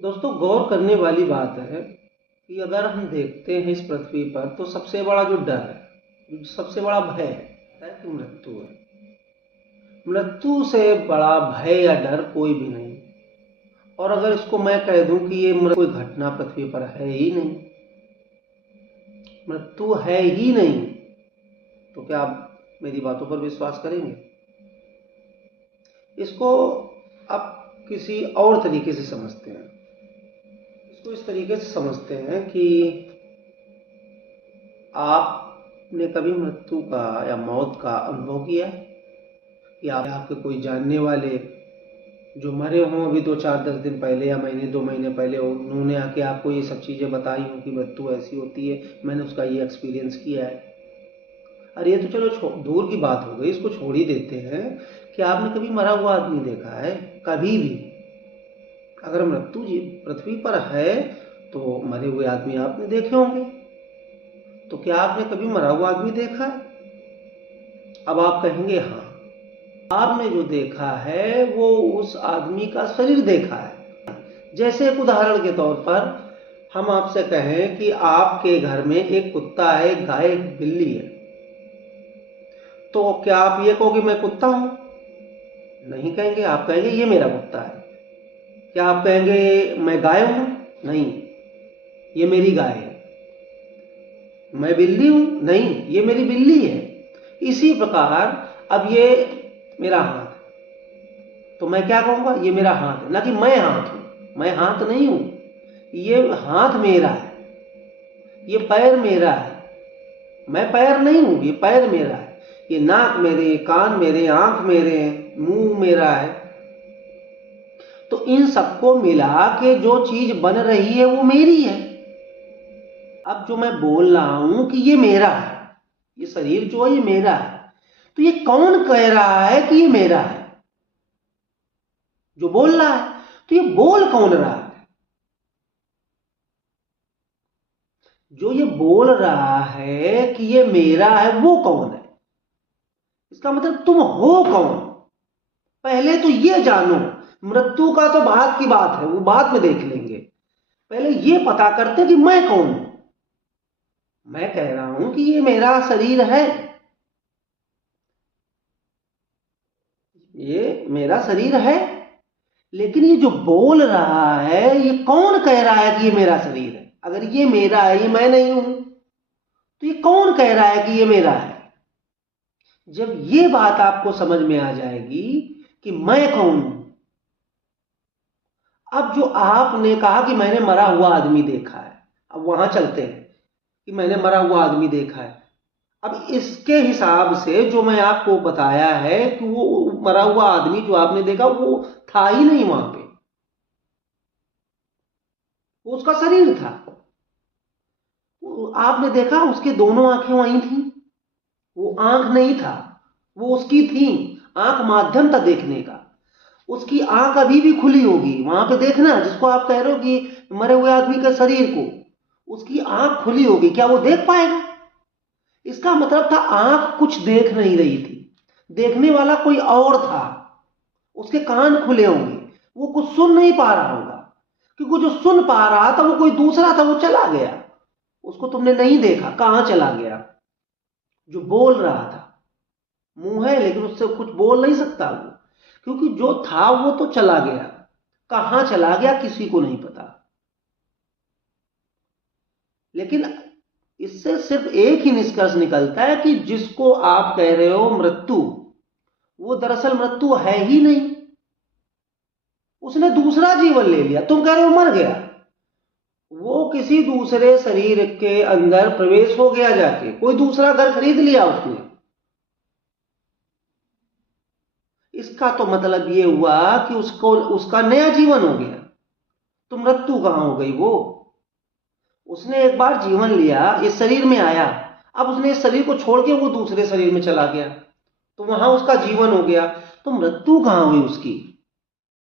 दोस्तों, गौर करने वाली बात है कि अगर हम देखते हैं इस पृथ्वी पर तो सबसे बड़ा जो डर है, सबसे बड़ा भय है कि मृत्यु है। मृत्यु से बड़ा भय या डर कोई भी नहीं। और अगर इसको मैं कह दूं कि ये कोई घटना पृथ्वी पर है ही नहीं, मृत्यु है ही नहीं, तो क्या आप मेरी बातों पर विश्वास करेंगे? इसको आप किसी और तरीके से समझते हैं। इसको इस तरीके से समझते हैं कि आपने कभी मृत्यु का या मौत का अनुभव किया है? या आपके कोई जानने वाले जो मरे हों अभी 2-4-10 दिन पहले या महीने 2 महीने पहले, उन्होंने आके आपको ये सब चीज़ें बताई हों कि मृत्यु ऐसी होती है, मैंने उसका ये एक्सपीरियंस किया है? अरे ये तो चलो दूर की बात हो गई, इसको छोड़ ही देते हैं कि आपने कभी मरा हुआ आदमी देखा है? कभी भी? अगर मृत्यु जी पृथ्वी पर है तो मरे हुए आदमी आपने देखे होंगे, तो क्या आपने कभी मरा हुआ आदमी देखा है? अब आप कहेंगे हाँ, आपने जो देखा है वो उस आदमी का शरीर देखा है। जैसे एक उदाहरण के तौर पर हम आपसे कहें कि आपके घर में एक कुत्ता है, एक गाय, एक बिल्ली है, तो क्या आप ये कहोगे मैं कुत्ता हूं? नहीं कहेंगे, आप कहेंगे ये मेरा कुत्ता है। क्या आप कहेंगे मैं गाय हूं? नहीं, ये मेरी गाय है। मैं बिल्ली हूं? नहीं, ये मेरी बिल्ली है। इसी प्रकार अब ये मेरा हाथ है, तो मैं क्या कहूंगा? ये मेरा हाथ है, ना कि मैं हाथ हूं। मैं हाथ नहीं हूं, ये हाथ मेरा है। ये पैर मेरा है, मैं पैर नहीं हूं, ये पैर मेरा है। ये नाक मेरे, कान मेरे, आंख मेरे, मुंह मेरा है। तो इन सबको मिला के जो चीज बन रही है वो मेरी है। अब जो मैं बोल रहा हूं कि ये मेरा है, ये शरीर जो है ये मेरा है, तो ये कौन कह रहा है कि ये मेरा है? जो बोल रहा है। तो ये बोल कौन रहा है? जो ये बोल रहा है कि ये मेरा है वो कौन है? इसका मतलब तुम हो कौन? पहले तो ये जानो। मृत्यु का तो बाद की बात है, वो बाद में देख लेंगे। पहले ये पता करते कि मैं कौन हूं। मैं कह रहा हूं कि ये मेरा शरीर है, ये मेरा शरीर है, लेकिन ये जो बोल रहा है ये कौन कह रहा है कि ये मेरा शरीर है? अगर ये मेरा है, ये मैं नहीं हूं, तो ये कौन कह रहा है कि ये मेरा है? जब ये बात आपको समझ में आ जाएगी कि मैं कौन हूं। अब जो आपने कहा कि मैंने मरा हुआ आदमी देखा है, अब वहां चलते हैं कि मैंने मरा हुआ आदमी देखा है। अब इसके हिसाब से जो मैं आपको बताया है कि वो मरा हुआ आदमी जो आपने देखा वो था ही नहीं वहां पे, वो उसका शरीर था। आपने देखा उसके दोनों आंखें वहीं थी, वो आंख नहीं था, वो उसकी थी। आंख माध्यम था देखने का, उसकी आंख अभी भी खुली होगी। वहां पे देखना जिसको आप कह रहे हो कि मरे हुए आदमी के शरीर को, उसकी आंख खुली होगी, क्या वो देख पाएगा? इसका मतलब था आंख कुछ देख नहीं रही थी, देखने वाला कोई और था। उसके कान खुले होंगे, वो कुछ सुन नहीं पा रहा होगा, क्योंकि जो सुन पा रहा था वो कोई दूसरा था, वो चला गया। उसको तुमने नहीं देखा, कहां चला गया? जो बोल रहा था, मुंह है लेकिन उससे कुछ बोल नहीं सकता वो, क्योंकि जो था वो तो चला गया। कहां चला गया किसी को नहीं पता। लेकिन इससे सिर्फ एक ही निष्कर्ष निकलता है कि जिसको आप कह रहे हो मृत्यु, वो दरअसल मृत्यु है ही नहीं। उसने दूसरा जीवन ले लिया। तुम कह रहे हो मर गया, वो किसी दूसरे शरीर के अंदर प्रवेश हो गया, जाके कोई दूसरा घर खरीद लिया उसने। इसका तो मतलब ये हुआ कि उसको उसका नया जीवन हो गया। तो मृत्यु कहां हो गई? वो उसने एक बार जीवन लिया, इस शरीर में आया, अब उसने इस शरीर को छोड़ के वो दूसरे शरीर में चला गया, तो वहां उसका जीवन हो गया। तो मृत्यु कहां हुई उसकी?